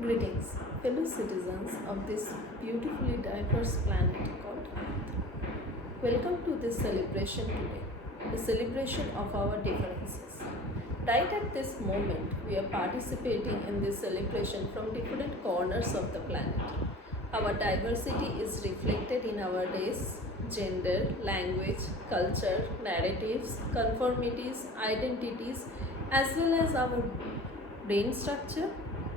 Greetings, fellow citizens of this beautifully diverse planet called Earth. Welcome to this celebration today, the celebration of our differences. Right at this moment, we are participating in this celebration from different corners of the planet. Our diversity is reflected in our race, gender, language, culture, narratives, conformities, identities, as well as our brain structure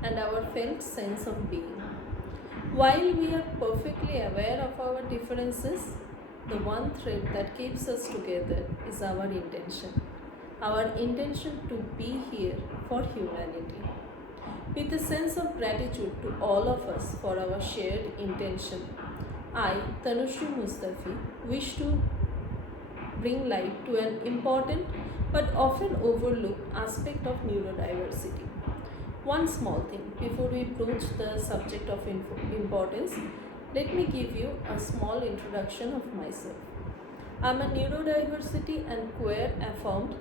and our felt sense of being. While we are perfectly aware of our differences, the one thread that keeps us together is our intention. Our intention to be here for humanity. With a sense of gratitude to all of us for our shared intention, I, Tanushree Mustafi, wish to bring light to an important but often overlooked aspect of neurodiversity. One small thing before we broach the subject of importance, let me give you a small introduction of myself. I'm a neurodiversity and queer affirmed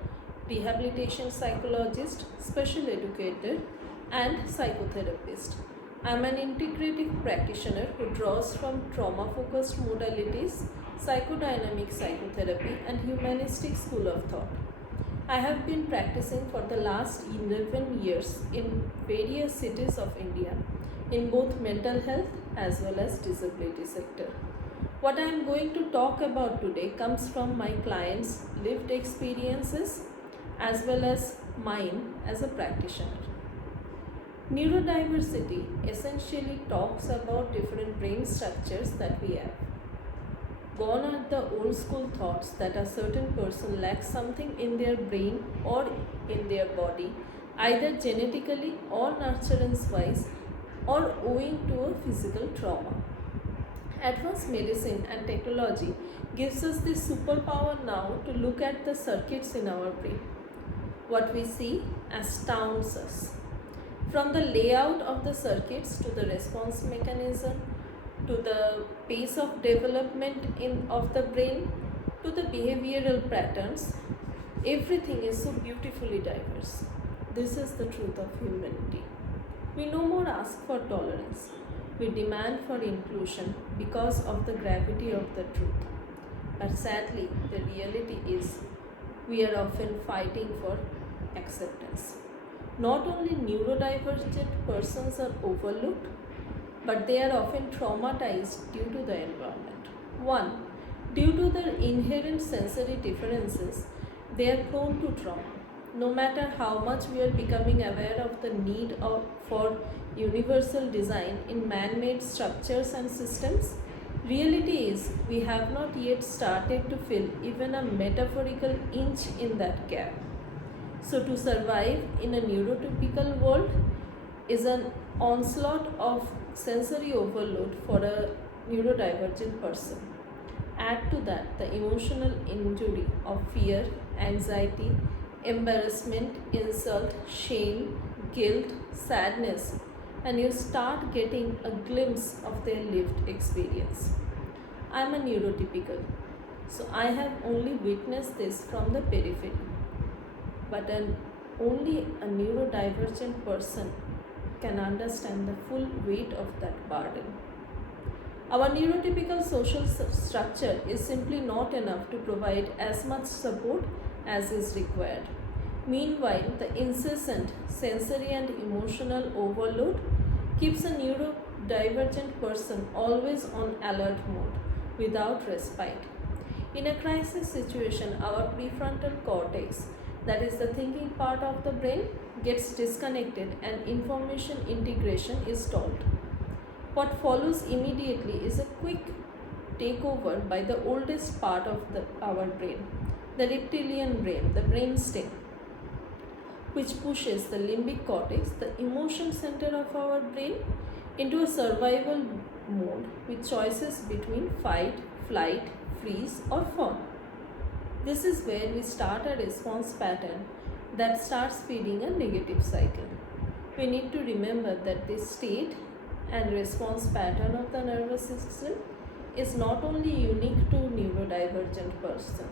rehabilitation psychologist, special educator, and psychotherapist. I'm an integrative practitioner who draws from trauma focused modalities, psychodynamic psychotherapy, and humanistic school of thought. I have been practicing for the last 11 years in various cities of India in both mental health as well as disability sector. What I am going to talk about today comes from my clients' lived experiences as well as mine as a practitioner. Neurodiversity essentially talks about different brain structures that we have. Gone are the old school thoughts that a certain person lacks something in their brain or in their body, either genetically or nurturance wise, or owing to a physical trauma. Advanced medicine and technology gives us this superpower now to look at the circuits in our brain. What we see astounds us. From the layout of the circuits to the response mechanism, to the pace of development of the brain, to the behavioral patterns, everything is so beautifully diverse. This is the truth of humanity. We no more ask for tolerance. We demand for inclusion because of the gravity of the truth. But sadly, the reality is we are often fighting for acceptance. Not only neurodivergent persons are overlooked, but they are often traumatized due to the environment. One, due to their inherent sensory differences, they are prone to trauma. No matter how much we are becoming aware of the need for universal design in man-made structures and systems, reality is we have not yet started to fill even a metaphorical inch in that gap. So to survive in a neurotypical world is an onslaught of sensory overload for a neurodivergent person. Add to that the emotional injury of fear, anxiety, embarrassment, insult, shame, guilt, sadness, and you start getting a glimpse of their lived experience. I am a neurotypical, so I have only witnessed this from the periphery. But only a neurodivergent person can understand the full weight of that burden. Our neurotypical social structure is simply not enough to provide as much support as is required. Meanwhile, the incessant sensory and emotional overload keeps a neurodivergent person always on alert mode without respite. In a crisis situation, our prefrontal cortex, that is the thinking part of the brain, gets disconnected and information integration is stalled. What follows immediately is a quick takeover by the oldest part of our brain, the reptilian brain, the brainstem, which pushes the limbic cortex, the emotion center of our brain, into a survival mode with choices between fight, flight, freeze, or fawn. This is where we start a response pattern that starts feeding a negative cycle. We need to remember that this state and response pattern of the nervous system is not only unique to neurodivergent person.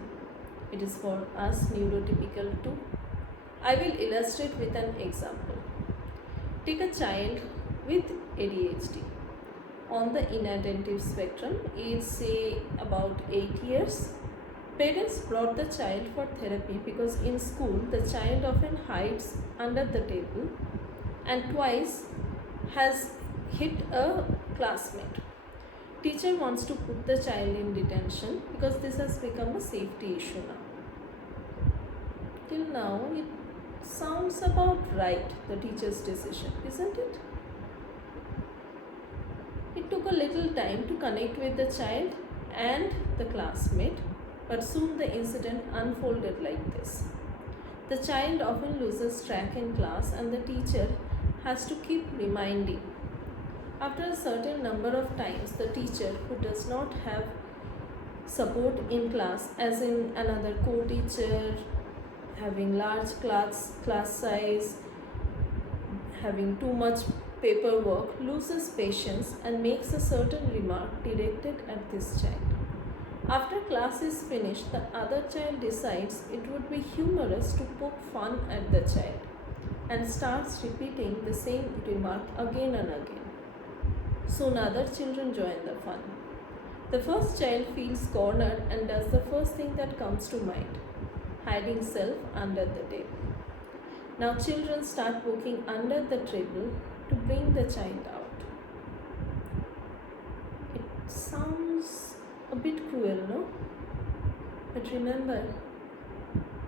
It is for us neurotypical too. I will illustrate with an example. Take a child with ADHD on the inattentive spectrum, age say about 8 years. Parents brought the child for therapy because in school the child often hides under the table and twice has hit a classmate. Teacher wants to put the child in detention because this has become a safety issue now. Till now, it sounds about right, the teacher's decision, isn't it? It took a little time to connect with the child and the classmate, but soon the incident unfolded like this. The child often loses track in class and the teacher has to keep reminding. After a certain number of times, the teacher, who does not have support in class, as in another co-teacher, having large class size, having too much paperwork, loses patience and makes a certain remark directed at this child. After class is finished, the other child decides it would be humorous to poke fun at the child and starts repeating the same remark again and again. Soon other children join the fun. The first child feels cornered and does the first thing that comes to mind, hiding self under the table. Now children start poking under the table to bring the child out. It sounds a bit cruel, no? But remember,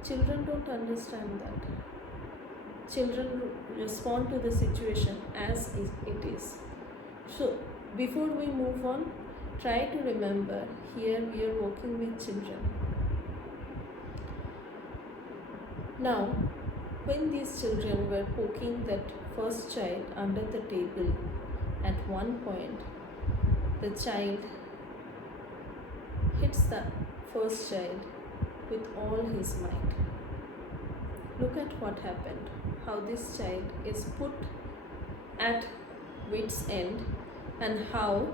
children don't understand that. Children respond to the situation as it is. So, before we move on, try to remember here we are working with children. Now, when these children were poking that first child under the table, at one point the child hits the first child with all his might. Look at what happened, how this child is put at wit's end and how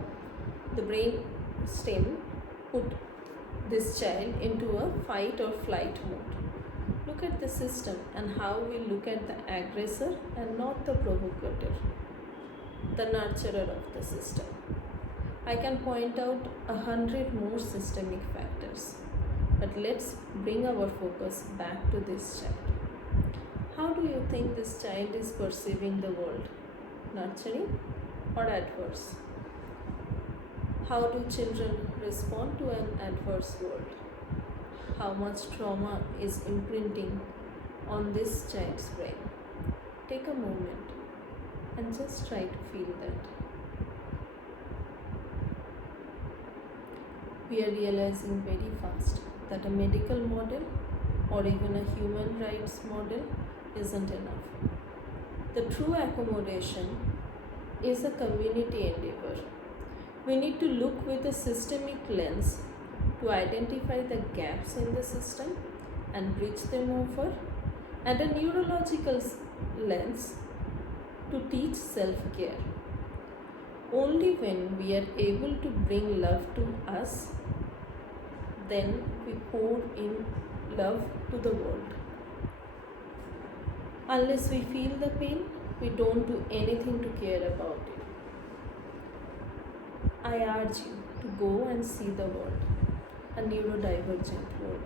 the brain stem put this child into a fight or flight mode. Look at the system and how we look at the aggressor and not the provocateur, the nurturer of the system. I can point out 100 more systemic factors, but let's bring our focus back to this child. How do you think this child is perceiving the world? Nurturing or adverse? How do children respond to an adverse world? How much trauma is imprinting on this child's brain? Take a moment and just try to feel that. We are realizing very fast that a medical model or even a human rights model isn't enough. The true accommodation is a community endeavor. We need to look with a systemic lens to identify the gaps in the system and bridge them over, and a neurological lens to teach self-care. Only when we are able to bring love to us, then we pour in love to the world. Unless we feel the pain, we don't do anything to care about it. I urge you to go and see the world, a neurodivergent world.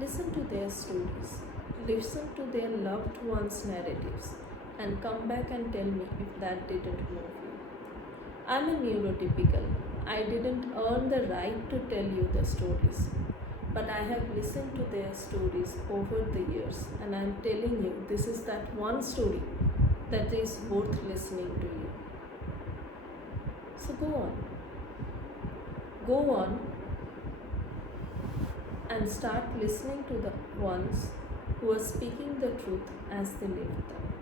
Listen to their stories, listen to their loved ones' narratives, and come back and tell me if that didn't move you. I'm a neurotypical. I didn't earn the right to tell you the stories, but I have listened to their stories over the years, and I'm telling you, this is that one story that is worth listening to you. So go on and start listening to the ones who are speaking the truth as they live them.